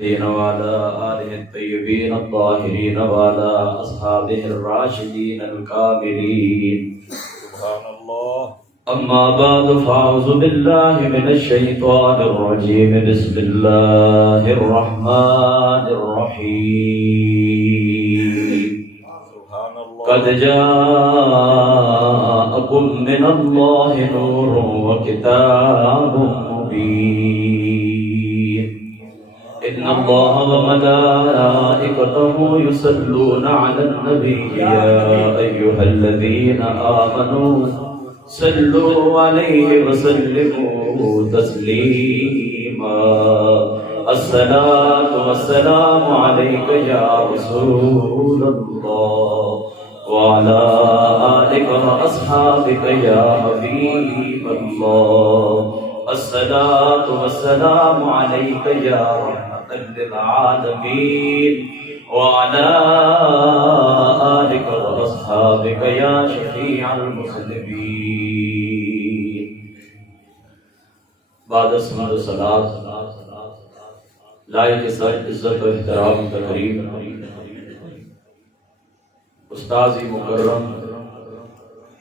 وعلى آله الطيبين الطاهرين وعلى أصحابه الراشدين الكاملين. سبحان الله. أما بعد فأعوذ بالله من الشيطان الرجيم. بسم الله الرحمن الرحيم. سبحان الله. قد جاءكم من الله نور وكتاب مبين. إن الله وملائكته يصلون على النبي يا أيها الذين آمنوا صلوا عليه وسلموا تسليما. الصلاة والسلام عليك يا رسول الله وعلى آلك وأصحابك يا حبيب الله. الصلاة والسلام عليك يا رحمة للعالمين وعلى آلك وأصحابك يا شفيع المسلمين. بعد الصلاة والسلام لائق عزت و احترام تقریب استاذ مکرم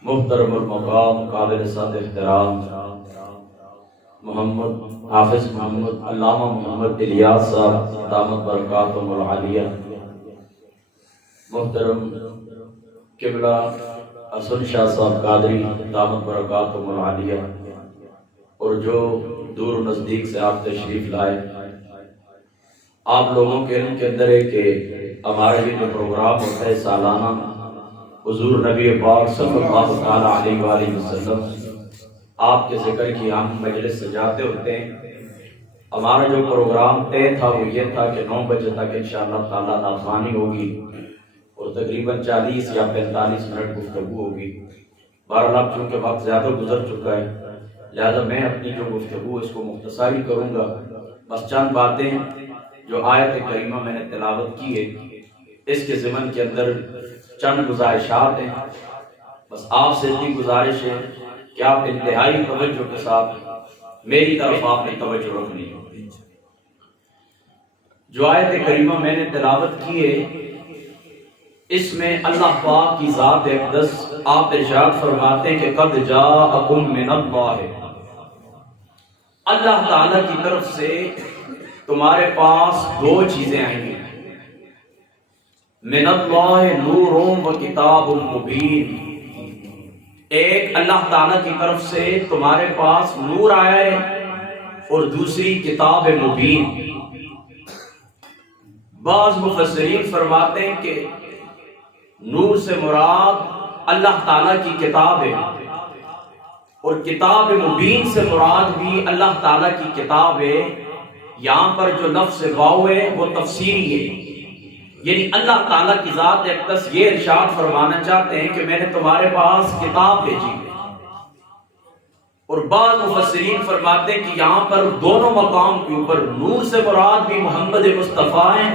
محترم المقام قابل صد احترام محمد حافظ محمد علامہ محمد الیاس صاحب دامت برکاتہم العالیہ، محترم قبلہ حسن شاہ صاحب قادری دامت برکاتہم العالیہ، اور جو دور و نزدیک سے آپ تشریف لائے، آپ لوگوں کے علم کے اندر ہے کہ ہمارے بھی جو پروگرام ہوتا ہے سالانہ حضور نبی پاک صلی اللہ علیہ وآلہ وسلم آپ کے ذکر کی ہم مجلس سجاتے ہوتے ہیں. ہمارا جو پروگرام طے تھا وہ یہ تھا کہ 9 بجے تک انشاءاللہ تعالیٰ نافرمانی ہوگی اور تقریباً 40 یا 45 منٹ گفتگو ہوگی. بہرحال اب چونکہ وقت زیادہ گزر چکا ہے لہذا میں اپنی جو گفتگو اس کو مختصری کروں گا. بس چند باتیں جو آیت کریمہ میں نے تلاوت کی ہے اس کے ضمن کے اندر چند گزارشات ہیں. بس آپ سے اتنی گزارش ہے کہ آپ انتہائی توجہ کے ساتھ میری طرف آپ نے توجہ رکھنی ہے. جو آیت کریمہ میں نے تلاوت کی ہے اس میں اللہ پاک کی ذات اقدس آپ ارشاد فرماتے ہیں کہ قد جاءکم من اللہ، اللہ تعالی کی طرف سے تمہارے پاس 2 چیزیں آئیں گی. من اللہ نور و کتاب مبین، ایک اللہ تعالیٰ کی طرف سے تمہارے پاس نور آیا ہے اور دوسری کتاب مبین. بعض مفسرین فرماتے ہیں کہ نور سے مراد اللہ تعالیٰ کی کتاب ہے اور کتاب مبین سے مراد بھی اللہ تعالیٰ کی کتاب ہے. یہاں پر جو لفظ واو ہے وہ تفسیری ہے، یعنی اللہ تعالیٰ کی ذات اقدس یہ ارشاد فرمانا چاہتے ہیں کہ میں نے تمہارے پاس کتاب بھیجی ہے. اور بعض مفسرین فرماتے ہیں کہ یہاں پر دونوں مقام کے اوپر نور سے مراد بھی محمد مصطفیٰ ہیں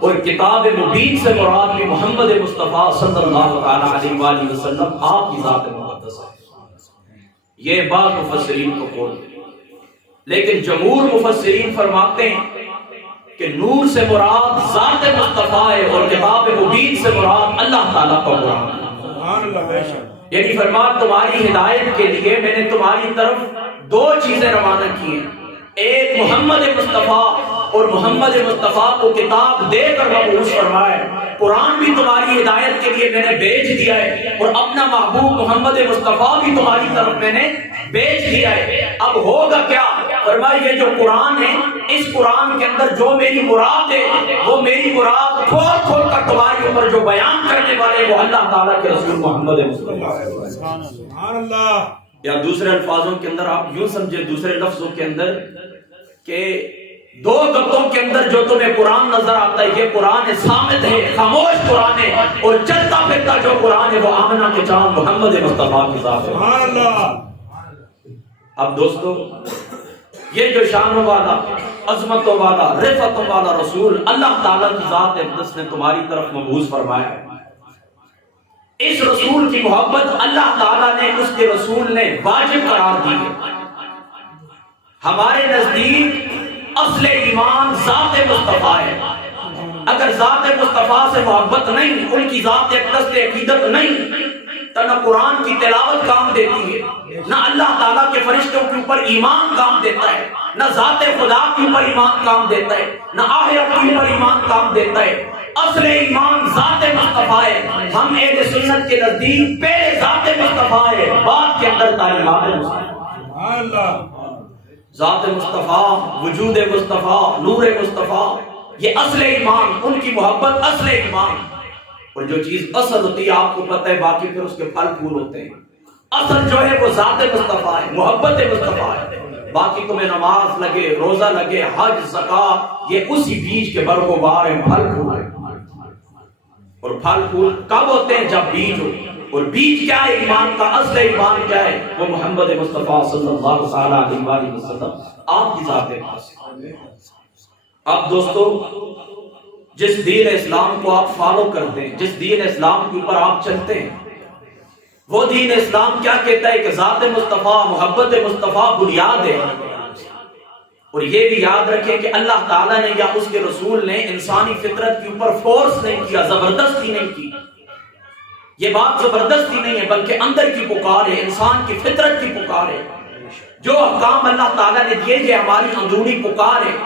اور کتاب مبین سے مراد بھی محمد مصطفیٰ صلی اللہ علیہ وآلہ وسلم آپ کی ذات مقدس ہے. یہ بعض مفسرین کو قول، لیکن جمہور مفسرین فرماتے ہیں کہ نور سے مراد ذات مصطفیٰ ہے اور کتاب مبین سے مراد اللہ تعالیٰ کا قرآن. یعنی فرمان تمہاری ہدایت کے لیے میں نے تمہاری طرف 2 چیزیں روانہ کی ہیں، ایک محمد مصطفیٰ اور محمد مصطفیٰ کو کتاب دے کر مبعوث فرمایا. قرآن بھی تمہاری ہدایت کے لیے میں نے بھیج دیا ہے اور اپنا محبوب محمد مصطفیٰ بھی تمہاری طرف میں نے بھیج دیا ہے. اب ہوگا کیا؟ فرمایا یہ جو قرآن ہے اس قرآن کے اندر جو میری مراد ہے وہ میری مراد کھول کھول کر تمہارے اوپر جو بیان کرنے والے وہ اللہ تعالیٰ کے رسول محمد مصطفیٰ. سبحان اللہ. یا دوسرے الفاظوں کے اندر آپ یوں سمجھے، دوسرے لفظوں کے اندر کہ 2 گتوں کے اندر جو تمہیں قرآن نظر آتا ہے یہ قرآن صامت ہے، خاموش قرآن ہے، اور چلتا پھرتا جو قرآن ہے وہ آمنہ کے چاند محمد مصطفیٰ کی ذات ہے. سبحان اللہ. اب دوستو یہ جو شان والا، عظمتوں والا، رفعتوں والا رسول اللہ تعالیٰ کی ذات اقدس نے تمہاری طرف مبعوث فرمایا، اس رسول کی محبت اللہ تعالیٰ نے اس کے رسول نے واجب قرار دی ہے. ہمارے نزدیک اصل ایمان ذات مصطفیٰ ہے۔ اگر ذات مصطفیٰ سے محبت نہیں، ان کی ذات اقدس سے عقیدت نہیں، تو نہ قرآن کی تلاوت کام دیتی ہے، نہ اللہ تعالیٰ کے فرشتوں کے اوپر ایمان کام دیتا ہے، نہ ذات خدا کے اوپر ایمان کام دیتا ہے، نہ آخرت کے اوپر ایمان کام دیتا ہے۔ اصل ایمان ذات مصطفیٰ ہے۔ ہم اہل سنت کے نزدیک پہلے ذات مصطفیٰ ہے، بعد کے اندر تعلیمات مصطفیٰ۔ ذات مصطفیٰ، وجود مصطفیٰ، نور مصطفیٰ، یہ اصل ایمان، ان کی محبت اصل ایمان۔ اور جو چیز اصل ہوتی ہے آپ کو پتہ ہے، باقی پھر اس کے پھل پھول ہوتے ہیں۔ اصل جو ہے وہ ذات مصطفیٰ ہے، محبت مصطفیٰ ہے۔ باقی تمہیں نماز لگے، روزہ لگے، حج، زکوٰۃ، یہ اسی بیج کے برگ و بار ہیں، پھل پھول ہیں۔ اور پھل پھول کب ہوتے ہیں؟ جب بیج ہو۔ اور بیج کیا ہے ایمان کا؟ اصل ایمان کیا ہے؟ وہ محمد مصطفیٰ صلی اللہ علیہ وسلم، آپ کی ذات ہے۔ اب دوستو، جس دین اسلام کو آپ فالو کرتے ہیں، جس دین اسلام کے اوپر آپ چلتے ہیں، وہ دین اسلام کیا کہتا ہے کہ ذات مصطفیٰ، محبت مصطفیٰ بنیاد ہے۔ اور یہ بھی یاد رکھیں کہ اللہ تعالیٰ نے یا اس کے رسول نے انسانی فطرت کے اوپر فورس نہیں کیا، زبردستی نہیں کی۔ یہ بات زبردستی نہیں ہے، بلکہ اندر کی پکار ہے، انسان کی فطرت کی پکار ہے۔ جو احکام اللہ تعالیٰ نے دیے، یہ ہماری اندرونی پکار ہے۔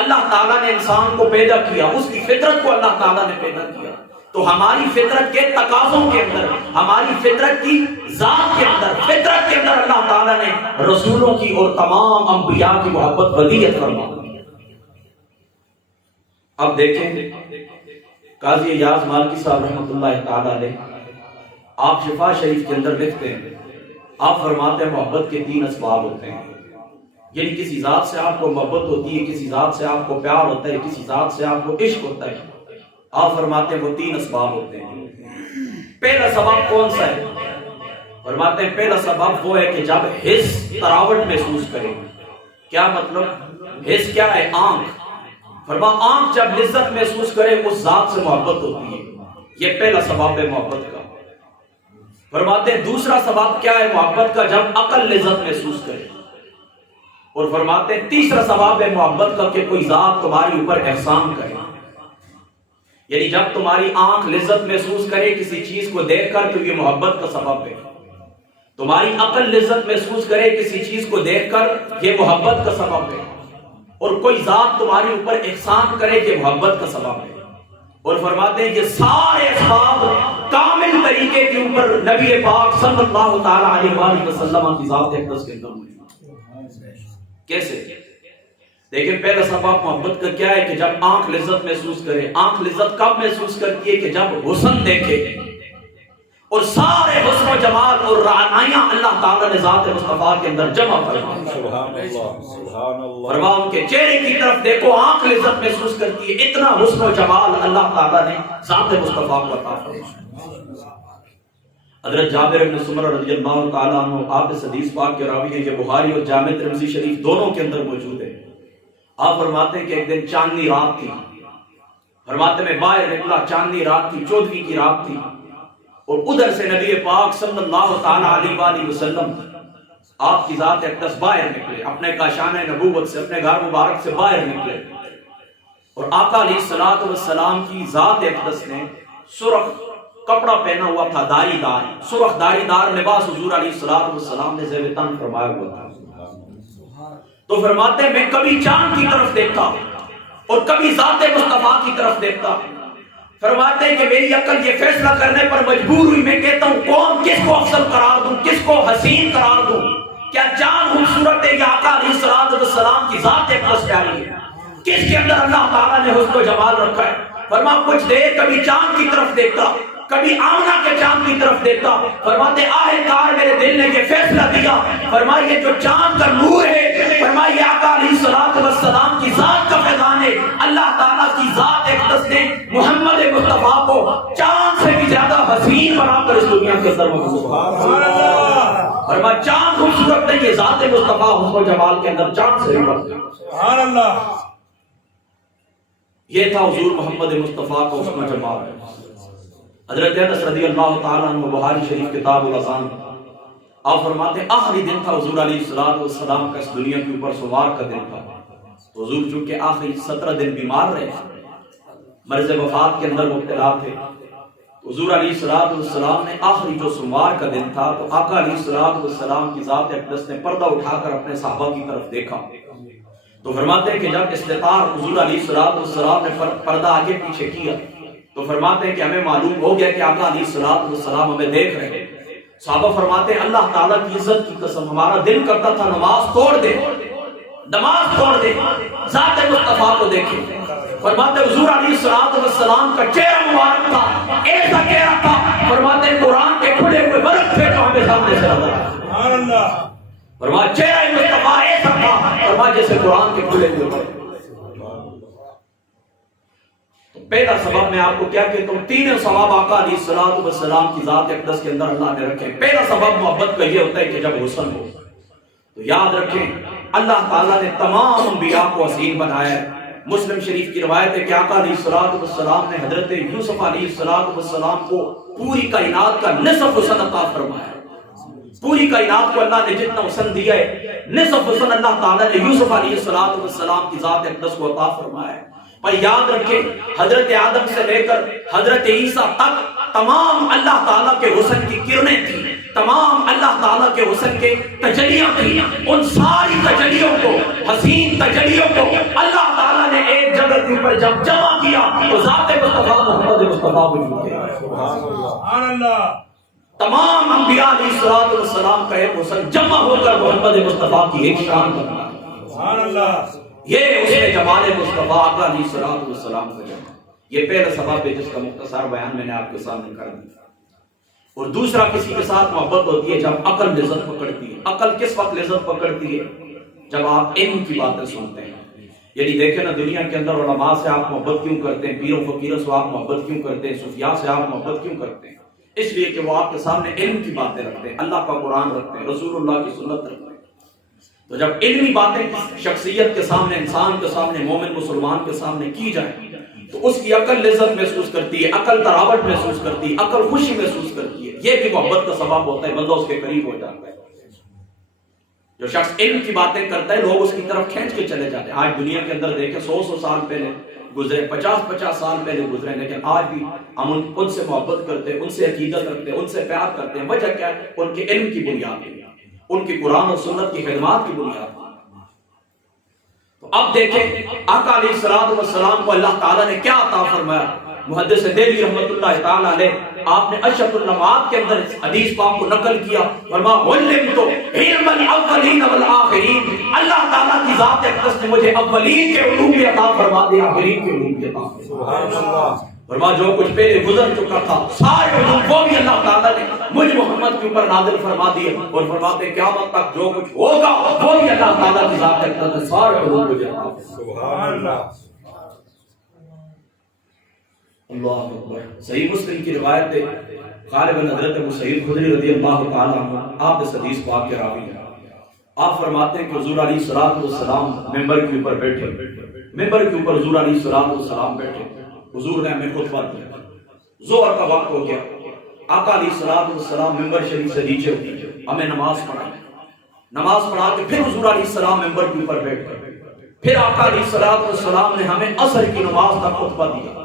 اللہ تعالیٰ نے انسان کو پیدا کیا، اس کی فطرت کو اللہ تعالیٰ نے پیدا کیا، تو ہماری فطرت کے تقاضوں کے اندر، ہماری فطرت کی ذات کے اندر، فطرت کے اندر اللہ تعالیٰ نے رسولوں کی اور تمام انبیاء کی محبت ودیت فرما دی۔ اب دیکھیں قاضی ایاز مالکی صاحب رحمۃ اللہ تعالیٰ علیہ، آپ شفا شریف کے اندر لکھتے ہیں، آپ فرماتے ہیں محبت کے 3 اسباب ہوتے ہیں۔ یعنی کسی ذات سے آپ کو محبت ہوتی ہے، کسی ذات سے آپ کو پیار ہوتا ہے، کسی ذات سے آپ کو عشق ہوتا ہے۔ آپ فرماتے ہیں وہ 3 اسباب ہوتے ہیں۔ پہلا سبب کون سا ہے؟ فرماتے ہیں پہلا سبب وہ ہے کہ جب حس تراوٹ محسوس کرے۔ کیا مطلب؟ حس کیا ہے؟ آنکھ۔ آنکھ جب لذت محسوس کرے، اس ذات سے محبت ہوتی ہے۔ یہ پہلا سبب ہے محبت کا۔ فرماتے ہیں دوسرا سبب کیا ہے محبت کا؟ جب عقل لذت محسوس کرے۔ اور فرماتے ہیں تیسرا سبب ہے محبت کا کہ کوئی ذات تمہاری اوپر احسان کرے۔ یعنی جب تمہاری آنکھ لذت محسوس کرے کسی چیز کو دیکھ کر، تو یہ محبت کا سبب ہے۔ تمہاری عقل لذت محسوس کرے کسی چیز کو دیکھ کر، یہ محبت کا سبب ہے۔ اور کوئی ذات تمہارے اوپر احسان کرے، یہ محبت کا سبب ہے۔ اور فرماتے ہیں یہ سارے اسباب کامل طریقے کے اوپر نبی پاک صلی اللہ تعالی علیہ وآلہ وسلم کی ذات اقدس کے اندر ہوئی۔ کیسے؟ لیکن پہلا سبب محبت کا کیا ہے کہ جب آنکھ لذت محسوس کرے۔ آنکھ لذت کب محسوس کرتی ہے؟ کہ جب حسن دیکھے، اور سارے حسن و جمال اور رعنائیاں اللہ تعالیٰ نے ذات مصطفیٰ کے اندر جمع فرمائی۔ سبحان اللہ، سبحان اللہ۔ فرمایا ان کے چہرے کی طرف دیکھو، آنکھ لذت محسوس کرتی ہے، اتنا حسن و جمال اللہ تعالیٰ نے ذات مصطفیٰ کو عطا فرمایا۔ حضرت جابر بن سمرہ رضی اللہ تعالیٰ عنہ، آپ اس حدیث پاک کے راوی ہیں، یہ بخاری اور جامع ترمذی شریف دونوں کے اندر موجود ہے۔ آپ فرماتے ہیں کہ ایک دن چاندنی رات تھی، فرماتے میں باہر نکلا، چاندنی رات تھی، 14ویں کی رات تھی، اور ادھر سے نبی پاک صلی اللہ تعالیٰ علیہ وآلہ وسلم آپ کی ذات اقدس باہر نکلے، اپنے کاشانہ نبوت سے، اپنے گھر مبارک سے باہر نکلے، اور آقا علیہ الصلوۃ والسلام کی ذات اقدس نے سرخ کپڑا پہنا ہوا تھا، داری دار، سرخ داری دار لباس حضور علیہ الصلوۃ والسلام نے زیب تن فرمایا ہوا تھا۔ تو فرماتے ہیں میں کبھی چاند کی طرف دیکھتا اور کبھی ذات مصطفیٰ کی طرف دیکھتا۔ فرماتے ہیں کہ میری عقل یہ فیصلہ کرنے پر مجبور ہوئی، میں کہتا ہوں کون کس کو افضل قرار دوں، کس کو حسین قرار دوں؟ کیا چاند خوبصورت ہے یا آقا علیہ الصلوۃ والسلام کی ذات اقدس پیاری ہے؟ کس کے اندر اللہ تعالیٰ نے حسن و جمال رکھا ہے؟ فرمایا کچھ دیر کبھی چاند کی طرف دیکھتا، کبھی آمنہ کے چاند کی طرف دیکھتا۔ فرماتے آخرکار میرے دل نے یہ فیصلہ دیا، فرمایا یہ جو چاند کا نور ہے، فرمایا یہ آقا علیہ الصلوۃ والسلام کی ذات کا فیضان ہے۔ اللہ تعالیٰ کی ذات اقدس نے محمد مصطفیٰ کو چاند سے بھی زیادہ حسین بنا کر اس دنیا کے اندر فرمایا چاند خوبصورت نہیں ہے، ذات مصطفیٰ حسن و جمال کے اندر چاند سے بھی بڑھتی ہے۔ سبحان اللہ۔ یہ تھا حضور محمد مصطفیٰ کا حسن و جمال۔ حضرت انس رضی اللہ تعالیٰ عنہ بخاری شریف کتاب الاذان، آپ فرماتے ہیں آخری دن تھا حضور علیہ الصلوۃ والسلام کا اس دنیا کے اوپر سوار کا دن تھا۔ حضور چونکہ آخری 17 دن بیمار رہے، مرض وفات کے اندر مبتلا تھے، حضور علیہ الصلوۃ والسلام نے آخری جو سوموار کا دن تھا تو آقا علیہ الصلوۃ والسلام کی ذات اقدس نے پردہ اٹھا کر اپنے صحابہ کی طرف دیکھا تو فرماتے ہیں کہ جب استطاع حضور علیہ الصلوۃ والسلام نے پردہ آگے پیچھے کیا تو فرماتے ہیں کہ ہمیں معلوم ہو گیا کہ آقا علیہ الصلوۃ والسلام ہمیں دیکھ رہے ہیں۔ صحابہ فرماتے ہیں اللہ تعالیٰ کی عزت کی قسم ہمارا دل کرتا تھا نماز توڑ دے، نماز توڑ دے، ذات مصطفیٰ کو دیکھیں۔ فرماتے حضور علیہ الصلوۃ والسلام کا چہرہ مبارک تھا، ایسا چہرہ تھا، فرماتے قرآن کے کھلے ہوئے برق تھے جو ہمیں سامنے سے نظر آئے۔ سبحان اللہ۔ فرمایا چہرہ مصطفیٰ ایسا تھا، فرمایا جیسے قرآن کے کھلے ہوئے برق۔ تو پہلا سبب میں آپ کو کیا کہتا ہوں، تین ثواب آقا علیہ الصلوۃ والسلام کی ذات اقدس کے اندر اللہ نے رکھے۔ پہلا سبب محبت کا یہ ہوتا ہے کہ جب حسن ہو تو یاد رکھیں اللہ تعالیٰ نے تمام انبیاء کو حسین بنایا ہے۔ مسلم شریف کی روایت ہے کہ آقا علیہ الصلوۃ والسلام نے حضرت یوسف علیہ الصلوۃ والسلام کو پوری کائنات کا نصف حسن عطا فرمایا۔ پوری کائنات کو اللہ نے جتنا حسن دیا ہے، نصف حسن اللہ تعالیٰ نے یوسف علیہ الصلوۃ والسلام کی ذات اقدس کو عطا فرمایا ہے۔ پر یاد رکھیں حضرت آدم سے لے کر حضرت عیسیٰ تک تمام اللہ تعالیٰ کے حسن کی کرنیں تھیں، تمام اللہ تعالیٰ کے حسن کے تجلیاں تھیں۔ ان ساری تجلیوں کو، حسین تجلیوں کو اللہ تعالیٰ نے ایک جگہ کے اوپر جب جمع کیا تو ذات مصطفیٰ محمد مصطفیٰ وجود کے آئے۔ سبحان اللہ۔ تمام انبیاء علیہ الصلوۃ والسلام کا ایک حسن جمع ہو کر محمد مصطفیٰ کی ایک شان بنا۔ سبحان اللہ۔ یہ اس نے جمال مصطفیٰ آقا علیہ الصلوۃ والسلام کا جمع۔ یہ پہلا سبب ہے جس کا مختصر بیان میں نے آپ کے سامنے کر دیا۔ اور دوسرا کسی کے ساتھ محبت ہوتی ہے جب عقل لذت پکڑتی ہے۔ عقل کس وقت لذت پکڑتی ہے؟ جب آپ علم کی باتیں سنتے ہیں۔ یعنی دیکھیں نا دنیا کے اندر علماء سے آپ محبت کیوں کرتے ہیں، پیر و فقیروں سے آپ محبت کیوں کرتے ہیں، صوفیاء سے آپ محبت کیوں کرتے ہیں؟ اس لیے کہ وہ آپ کے سامنے علم کی باتیں رکھتے ہیں، اللہ کا قرآن رکھتے ہیں، رسول اللہ کی سنت رکھتے ہیں۔ تو جب علمی باتیں شخصیت کے سامنے، انسان کے سامنے، مومن مسلمان کے سامنے کی جائیں تو اس کی عقل لذت محسوس کرتی ہے، عقل تراوٹ محسوس کرتی ہے، عقل خوشی محسوس کرتی ہے۔ یہ بھی محبت کا سبب ہوتا ہے، بندہ اس کے قریب ہو جاتا ہے۔ جو شخص علم کی باتیں کرتا ہے لوگ اس کی طرف کھینچ کے چلے جاتے ہیں۔ آج دنیا کے اندر دیکھیں 100 سال پہلے گزرے، 50 سال پہلے گزرے، لیکن آج بھی ہم ان سے محبت کرتے ہیں، ان سے عقیدت رکھتے ہیں، ان سے پیار کرتے ہیں۔ وجہ کیا ہے؟ ان کے علم کی بنیاد ہے، ان کی قرآن اور سنت کی خدمات کی بنیاد۔ تو اب دیکھیں آقا علیہ الصلوۃ والسلام کو اللہ تعالیٰ نے کیا عطا فرمایا۔ محدث دہلوی رحمۃ اللہ تعالیٰ علیہ آپ نے اشرف اللمعات کے اندر حدیث پاک کو نقل کیا، فرمایا علمت علم الاولین والآخرین، اللہ تعالیٰ کی ذات اقدس نے مجھے اولین کے علوم بھی عطا فرما دیا، آخرین کے علوم بھی عطا فرما دیا۔ فرمایا جو کچھ پہلے گزر چکا تھا سارے علوم وہ بھی اللہ تعالیٰ نے مجھ محمد کے اوپر نازل فرما دیے، اور فرماتے ہیں قیامت تک جو کچھ ہوگا وہ بھی اللہ تعالیٰ کی ذات اقدس نے سارے علوم مجھے عطا فرما دیا۔ سبحان اللہ۔ اللہ اکبر۔ صحیح مسلم کی روایت ہے، غالباً حضرت ابو سعید خدری رضی اللہ تعالیٰ عنہ آپ اس حدیث پاک کے راوی ہیں۔ آپ فرماتے ہیں کہ حضور علیہ الصلوۃ والسلام ممبر کے اوپر بیٹھے، ممبر کے اوپر حضور علیہ الصلوۃ والسلام بیٹھے، حضور نے ہمیں خطبہ دیا، ظہر کا وقت ہو گیا، آقا علیہ الصلوۃ والسلام ممبر شریف سے نیچے اترے، ہمیں نماز پڑھائی، نماز پڑھا کے پھر حضور علیہ السلام ممبر کے اوپر بیٹھ گئے، پھر آقا علیہ الصلوۃ والسلام نے ہمیں عصر کی نماز تک خطبہ دیا۔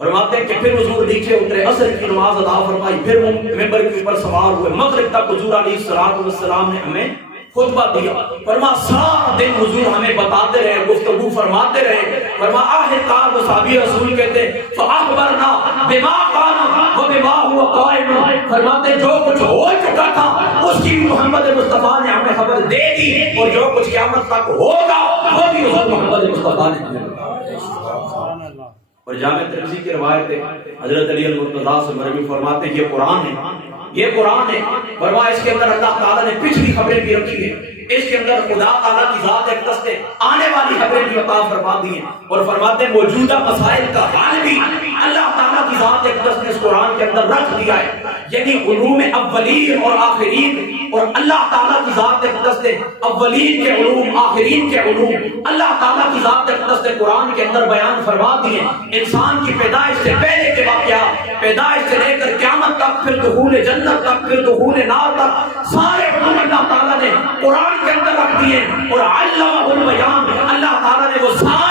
فرماتے ہیں کہ پھر حضور نیچے اترے، عصر کی نماز ادا فرمائی، پھر وہ ممبر کے اوپر سوار ہوئے، مغرب تک حضور علیہ الصلوۃ والسلام نے ہمیں خطبہ دیا۔ فرما سارا دن حضور ہمیں بتاتے رہے، گفتگو فرماتے رہے۔ فرما آخر کار وہ صحابی رسول کہتے فاخبرنا بما كان وبما هو قائم، فرماتے جو کچھ ہو چکا تھا اس کی محمد مصطفیٰ نے ہمیں خبر دے دی، اور جو کچھ قیامت تک ہوگا وہ بھی حضور محمد مصطفیٰ نے ہمیں بتایا۔ اور جامع ترمذی کی روایت ہے، حضرت علی المرتضیٰ سے مروی فرماتے ہیں یہ قرآن ہے، یہ قرآن ہے۔ فرمایا اس کے اندر اللہ تعالیٰ نے پچھلی خبریں بھی رکھی ہیں، اس کے اندر خدا تعالیٰ کی ذات اقدس نے آنے والی خبریں بھی عطا فرما دی ہیں، اور فرماتے ہیں موجودہ مسائل کا حل بھی اللہ تعالیٰ کی ذات اقدس نے اس قرآن کے اندر رکھ دیا ہے۔ یعنی علوم اولین اور آخرین، اور اللہ تعالیٰ کی ذات اقدس نے اولین کے علوم، آخرین کے علوم اللہ تعالیٰ کی ذات اقدس نے قرآن کے اندر بیان فرما دیے۔ انسان کی پیدائش سے پہلے کے واقعات، پیدائش سے لے کر قیامت تک، پھر دخول جنت تک، پھر دخول نار تک، سارے علوم اللہ تعالیٰ نے قرآن کے اندر رکھ دیے، اور علمہ البیان، اللہ تعالیٰ نے وہ سارے